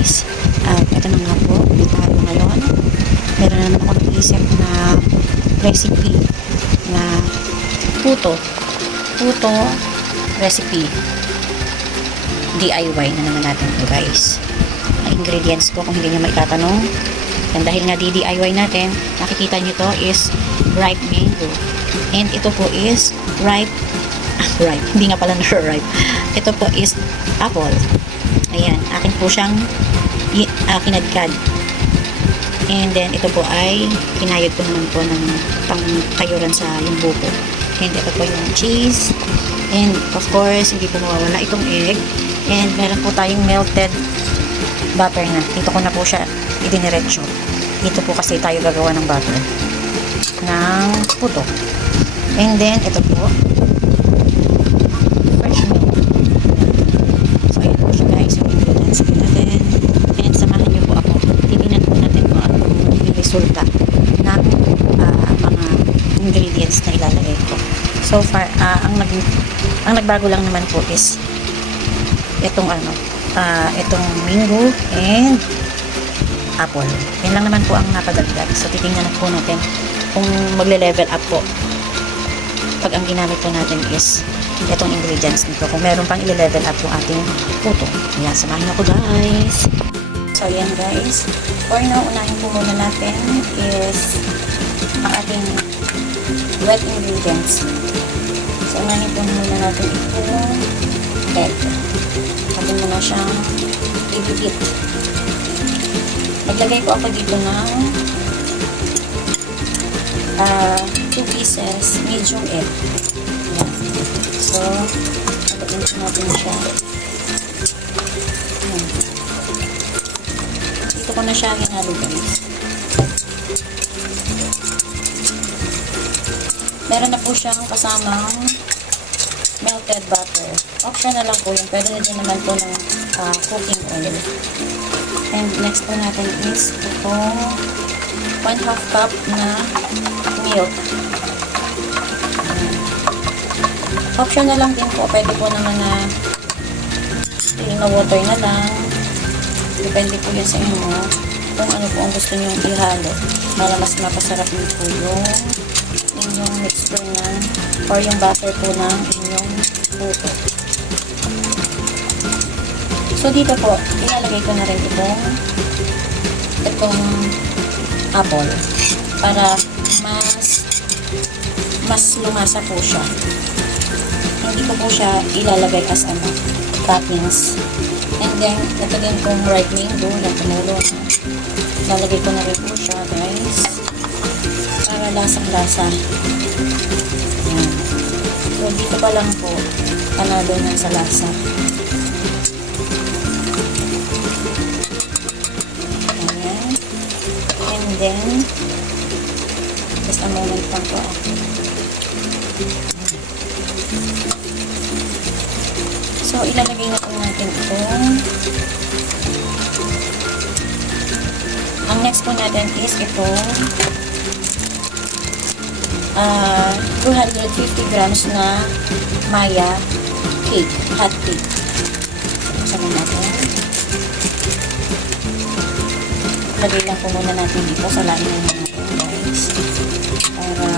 guys. At ito na nga po, tayo ngayon. Meron na naman ako naisip na recipe na puto recipe. DIY na naman natin ito guys. Ang ingredients ko kung hindi nyo maitatanong. And dahil nga DIY natin, nakikita nyo to is ripe mango. And ito po is ripe, hindi nga pala ripe. Ito po is apple. Ayan, akin po siyang kinadkad. And then, ito po ay kinayod ko naman po ng pangkayuran sa yung buko. And ito po yung cheese. And of course, hindi po mawawala itong egg. And meron po tayong melted butter na. Dito ko na po siya idiniretso. Dito po kasi tayo gagawa ng butter ng puto. And then, ito po fresh milk. So, ayan po siya guys. Yung ingredients po natin. And samahan niyo po ako. Titingnan po natin kung ano yung resulta ng mga ingredients na ilalagay ko. So far, ang nagbago lang naman po is itong itong mango and apple. Yan lang naman po ang napadagdag. So titingnan po natin kung magle-level up po pag ang ginamit po natin is itong ingredients nito. Kung meron pang i-level up yung ating puto. Ayan, samahin ako guys. So yan guys. For now, unahin po muna natin is ang ating wet ingredients. So unahin po muna natin itong egg. Natin muna siyang i-beat. Naglagay ko ako dito ng 2 pieces medium egg. Ayan. So, nalagyan ko natin siya. Ayan. Dito ko na siya hinalo guys. Meron na po siyang kasamang melted butter. Option na lang po yun. Pwede na din naman po ng cooking oil. And next po natin is itong 1/2 cup na milk. Option na lang din po. Pwede po naman na plain na water na lang. Depende po yun sa inyo kung ano po ang gusto nyo ihalo para mas mapasarap nyo po yung inyong mixture na or yung butter po ng inyong puto. So dito po, ilalagay ko na rin itong apple para mas lumasa po siya. Hindi ko po siya ilalagay as toppings. And then, ito din pong ripe mango na tumulo. Ilalagay ko na rin po siya guys para lasang-lasa. So dito pa lang po panalo na sa lasa. Ayan. And then just a moment lang po. So ilalagay na po natin ang next po natin is itong 250 grams na maya cake, hot cake. Buksan natin. Lagay lang po muna natin dito sa lain natin guys. Para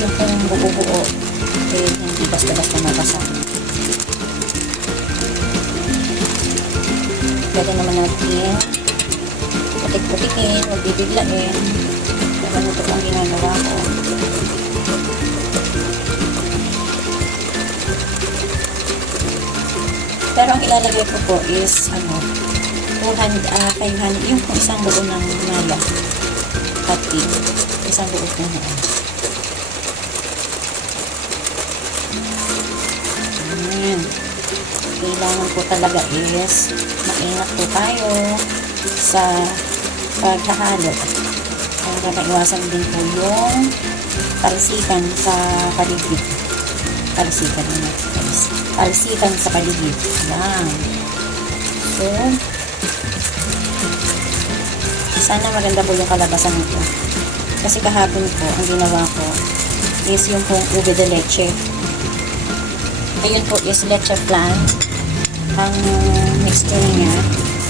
yung pong buo-buo hindi basta-basta mabasa. Pwede naman natin putik-putikin, huwag bibiglain. Ganito ang ginagawa ko. Pero ang ilalagay ko po is 500 yung isang buo ng maya pati isang buo po na kailangan po talaga is maingat po tayo sa paghahalo para maiwasan din po yung talsikan sa paligid. Talsikan sa paligid. Yan. So, sana maganda po yung kalabasan nito. Kasi kahapon po, ang ginawa ko is yung pong ube de leche. Ayun po is leche flan. Ang mixture niya.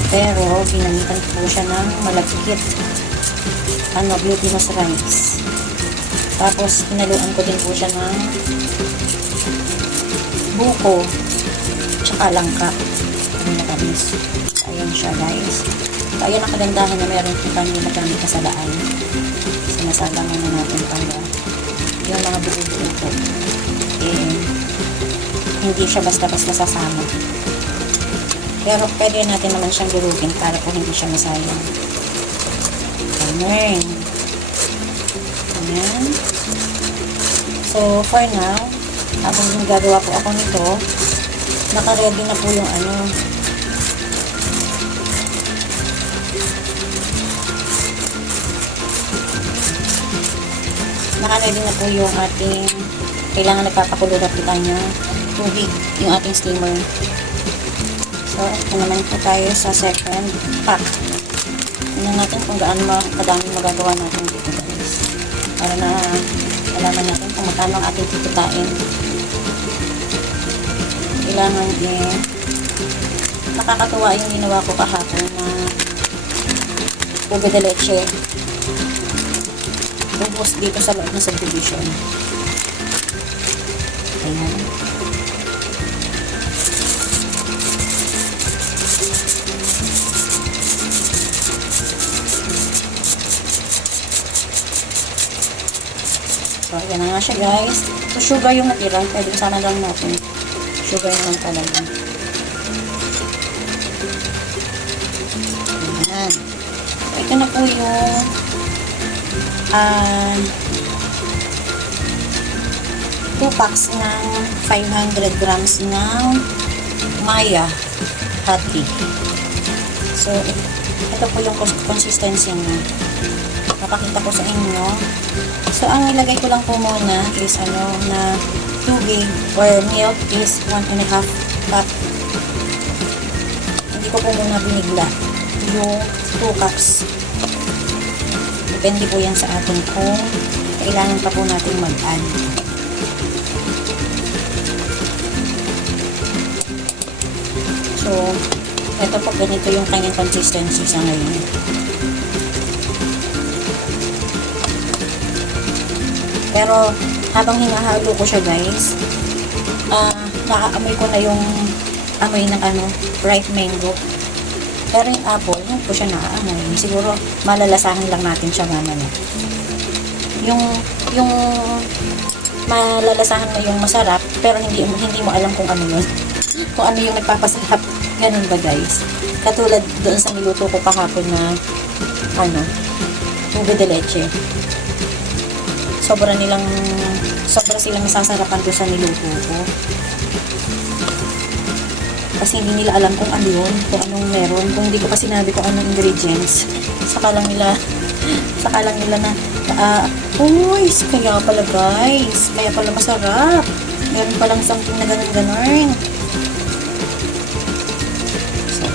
Pero, ginamitan ko siya ng malagkit. Glutinous rice. Tapos, pinaluan ko din po siya ng buko. Tsaka langka. Matamis. Ayan siya, guys. So, ayan ang kagandahan na meron kung paano nagamit ka sa daan. Sinasalang na natin para yung mga buo-buo ko. Hindi siya basta-basta sasama. Pero pwede natin naman siyang durugin para po hindi siya masayang. Ayan. Ayan. So, for now, habang gagawa po ako nito, naka-ready na po yung naka-ready na po yung ating kailangan nagpapakulo na po tayo tubig, yung ating steamer. So, ito naman po tayo sa second pack. Tingnan natin kung gaano kadami magagawa natin dito, guys. Para na alaman natin kung magkano ang ating tikitain. Kailangan nakakatuwa yung ginawa ko kahapon na ube de leche. Ubus dito sa loob ng subdivision. Ayan. So, ayan na nga siya, guys. So, sugar yung natira. Pwede sana lang natin. Sugar naman talaga. Ayan. So, ito na po yung 2 packs ng 500 grams ng Maya hot cake. So, ito po yung consistency niya. Napakita ko sa inyo. So, ang ilagay ko lang po muna is na tubig or milk is 1.5 cup. Hindi ko po muna binigla yung 2 cups. Depende po yan sa atin kung kailangan pa po natin mag-add. So, ito po, ganito yung kanyang consistency sa ngayon. Pero, habang hinahalo ko siya, guys, nakaamoy ko na yung amoy ng ripe mango. Pero yung apple, hindi ko siya nakaamoy. Siguro, malalasahan lang natin siya mamaya. Yung malalasahan mo yung masarap, pero hindi mo alam kung ano yun. Kung ano yung nagpapasarap. Ganun ba, guys? Katulad doon sa niluto ko kahapon na ube de leche. Sobra silang nasasarapan doon sa niluto ko. Kasi hindi nila alam kung ano yun, kung anong meron. Kung hindi ko pa sinabi kung anong ingredients, saka lang nila na, kaya pala, guys, kaya pala masarap. Meron palang something na ganun. So,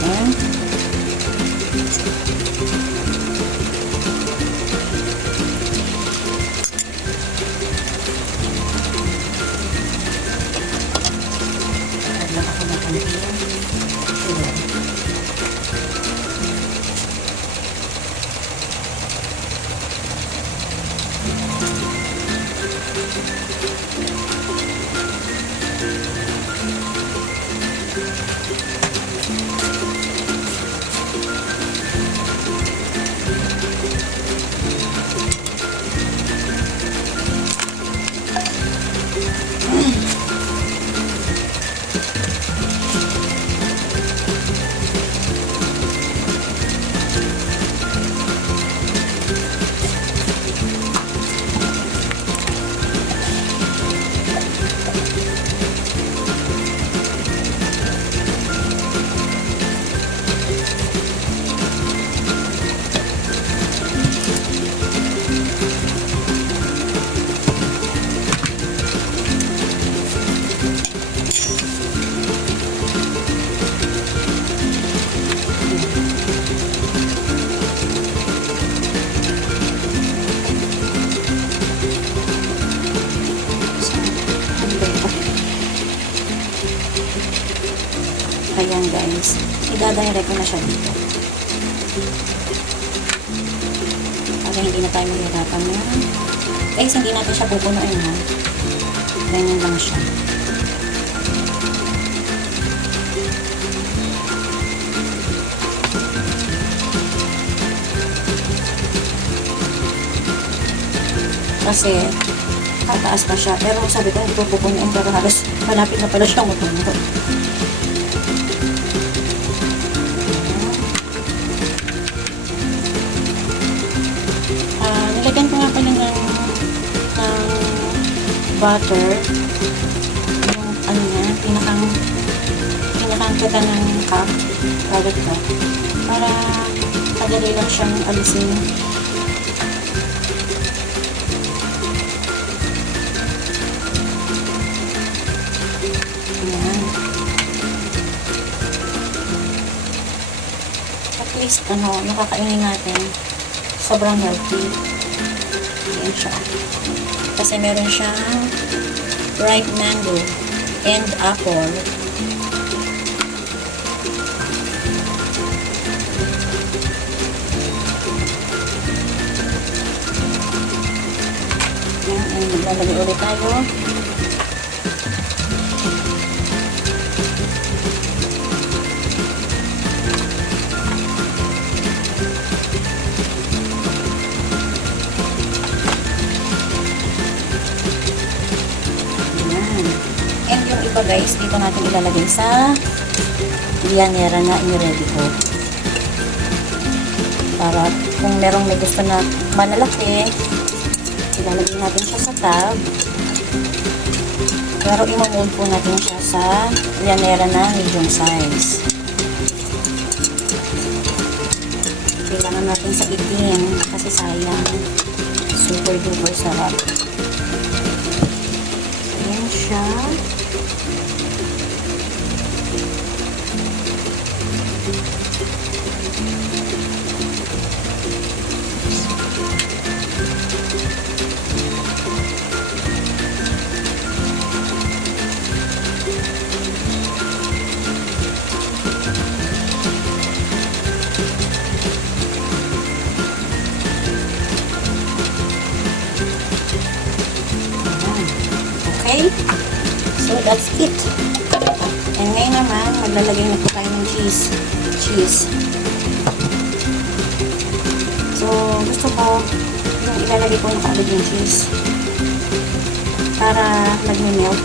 guys, idadirect ko na siya dito. Para hindi na tayo maghirapan yan. Guys, hindi natin siya pupunuin ha. Ganyan lang siya. Kasi tataas pa siya. Pero sabi ko, hindi ko pupunuin, pero halos malapit na pala siyang mapuno. Nilagyan ko nga pala ng butter. Yung ano niya, pinakang kita ng cup. Tawag ko. Para madali lang siyang alisin. At least, nakakainin natin. Sobrang healthy. Ayan siya. Kasi meron siyang ripe mango and apple. Ayan, maglalagay ulit tayo. And yung iba guys, dito natin ilalagay sa lianera na i-ready ko. Para kung merong may gusto na malalaki, ilalagay natin siya sa tub. Pero i-mold po natin siya sa lianera na medium size. Kailangan natin sa itim kasi sayang. Super duper sarap. Ayan siya. Okay? So, that's it. And ngayon naman, maglalagay na po tayo ng cheese. So, gusto ko yung ilalagay ko na kaagad yung cheese para mag-melt.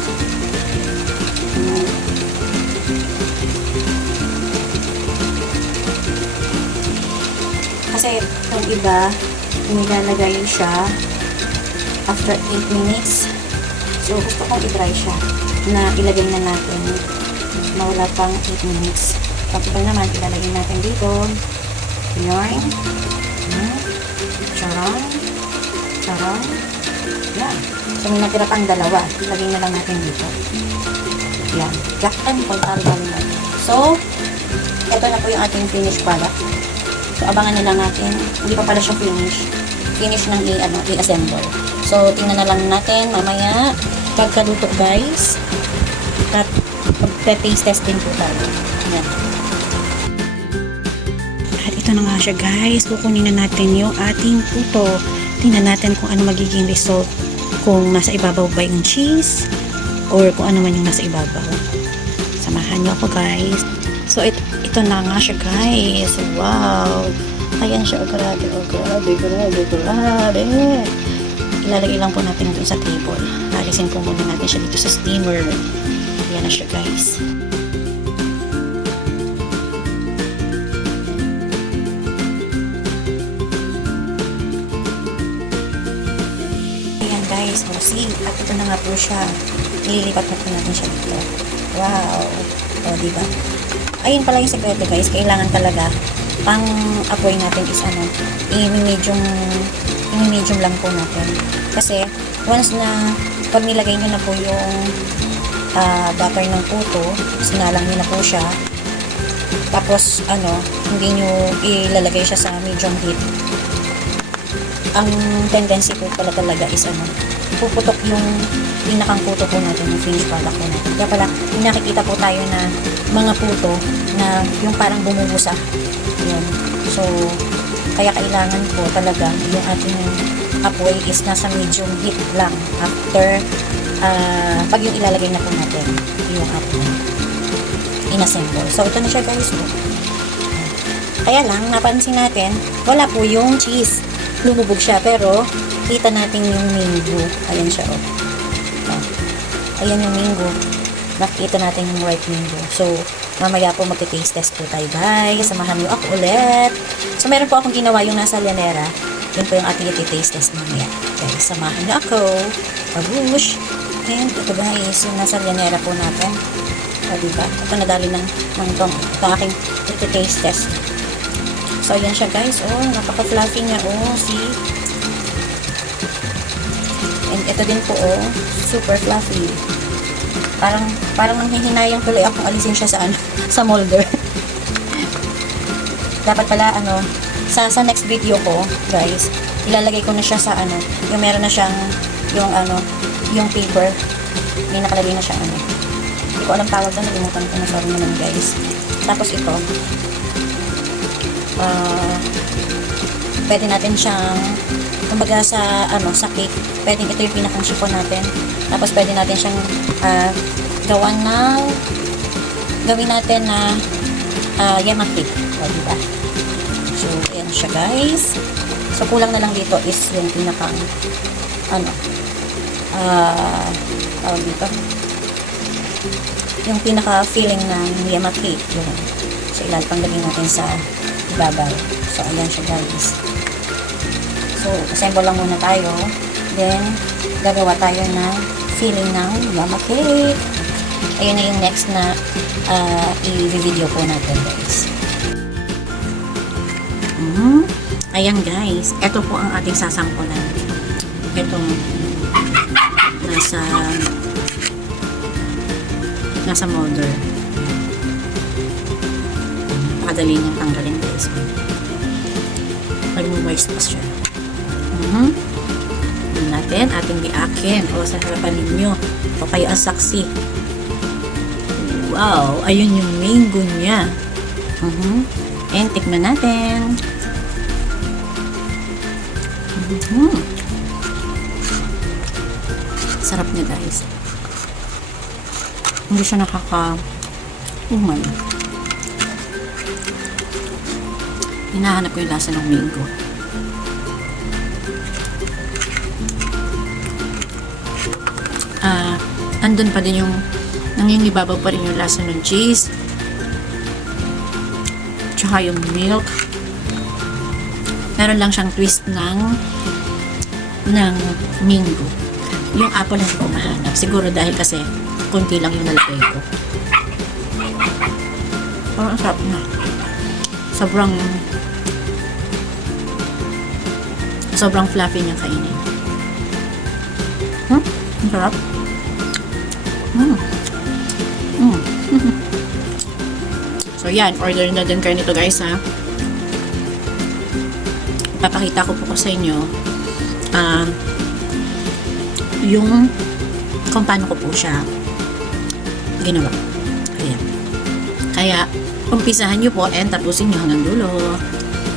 Kasi yung iba, nilalagay siya after 8 minutes. So, gusto kong i-dry siya na ilagay na natin na wala pang 8 minutes. Tapos naman, ilalagay natin dito. Yarn. Charon. Yan. So, may natira pang dalawa. Ilagay na lang natin dito. Yan. Jack and Pontargal na. So, ito na po yung ating finished product. So, abangan na lang natin. Hindi pa pala siya finish ng i-assemble. So, tingnan na lang natin mamaya pagkaluto guys. At pag-taste testing po tayo. Ayan. At ito na nga siya guys. Kukunin na natin yung ating puto. Tingnan natin kung ano magiging result. Kung nasa ibabaw ba yung cheese or kung ano man yung nasa ibabaw. Samahan niyo ako guys. So, ito na nga siya guys. Wow! Ayan siya. Grabe. Ilalagay lang po natin dun sa table. Alisin po muna natin siya dito sa steamer. Ayan na siya guys. Ayan guys. See? At ito na nga po siya. Ililipat na po natin siya dito. Wow! O, diba? Ayun pala yung sekreto guys. Kailangan talaga pang-apoy natin is i-medium lang po natin. Kasi, once na pag nilagay nyo na po yung butter ng puto, sinalang nyo na po siya, tapos, hindi nyo ilalagay siya sa medium heat. Ang tendency po pala talaga is, puputok yung pinakang puto po natin, yung finished product po natin. Kaya pala, yung nakikita po tayo na mga puto na yung parang bumubusa. Yun. So, kaya kailangan po talaga yung ating apoy is nasa medium heat lang after pag yung ilalagay na po natin yung apoy inassemble. So, ito na siya guys. Kaya lang, napansin natin, wala po yung cheese. Lumubog siya, pero kita natin yung mango. Ayan siya, oh. Ayan yung mango. Nakikita natin yung white mango. So, mamaya po magte-taste test po tayo, guys. Samahan niyo ako ulit. So, meron po akong ginawa yung nasa llanera. Yun po yung ating iti-taste test mamaya. Guys, samahan niyo ako. Babush! And ito guys, yung nasa llanera po natin. O, diba? Ito nadali ng tong. Ito aking iti-taste test. So, ayan siya guys. Oh, napaka-fluffy niya. Oh, see? And ito din po, oh. Super fluffy. Parang nanghihinayang tuloy akong alisin siya sa sa molder. Dapat pala, sa next video ko, guys, ilalagay ko na siya sa yung meron na siyang, yung paper. May nakalagay na siya, Hindi ko alam tawag doon, nalimutan ko na, sorry naman, guys. Tapos ito, pwede natin siyang, kumbaga sa cake, pwede ito yung pinakang chiffon natin. Tapos pwede natin siyang gawin natin na yema cake. O, diba? So, ayan siya guys. So, kulang na lang dito is yung pinakang dito. Yung pinaka filling ng yema cake. Yun. So, ilalagay natin sa ibabaw. So, ayan siya guys. So, assemble lang muna tayo. Then, gagawa tayo ng filling ng yama cake. Ayun na yung next na i-video po natin guys. Ayan guys. Ito po ang ating sasampulan. Itong nasa molder. Pakadali niyang tanggalin guys. Pag moist pa siya. Natin ating biakin o sa harapan ninyo o kayo ang saksi. Wow, ayun yung mango niya. And tikman natin. Sarap niya guys. Hindi siya nakaka-umay. Hinahanap ko yung lasa ng mango. Andun pa din yung nangingibabaw pa rin yung lasa ng cheese tsaka yung milk. Meron lang siyang twist ng mango. Yung apple hindi ko mahanap, siguro dahil kasi konti lang yung nalagay ko. Parang sarap na, sobrang fluffy niya kainin. Ang sarap. So yan, order na din kayo nito guys ha. Papakita ko po sa inyo yung kung paano ko po siya ginawa. Ayan. Kaya umpisahan nyo po and tapusin nyo hanggang dulo.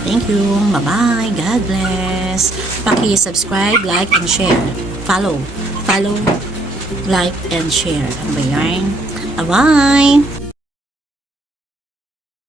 Thank you. Bye-bye. God bless. Paki-subscribe, like, and share. Follow, like, and share. Ano ba yan? Bye-bye.